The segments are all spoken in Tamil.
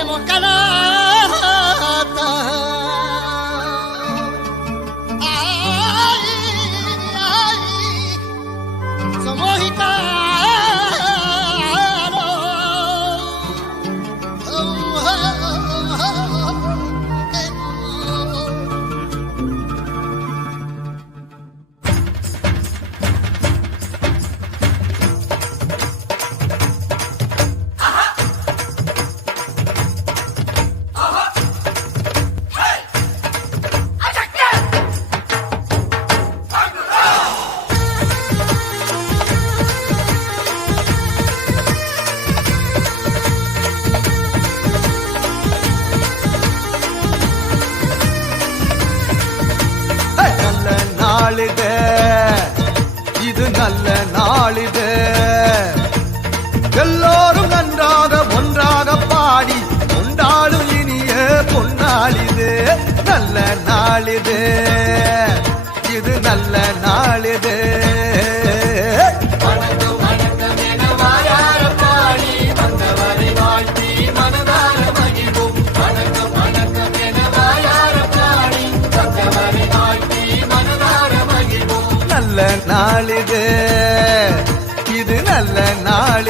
நல்ல நாளிது. இது நல்ல நாளிது. எல்லோரும் நன்றாக ஒன்றாக பாடி கொண்டாடும் இனிய பொன்னாளிது. நல்ல நாளிது. இது நல்ல நாளிது. நல்ல நாளிது. இது நல்ல நாளிது.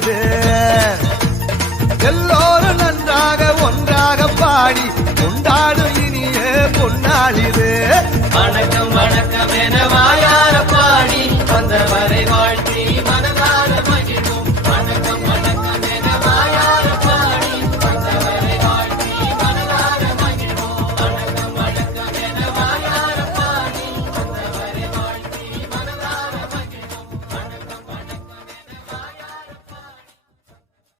நாளிது எல்லோரும் நன்றாக ஒன்றாக பாடி கொண்டாடும் இனிய பொன்னாளிது வணக்கம் வணக்கம் என வாயார பாடி வந்தவரை வாழ்த்தி.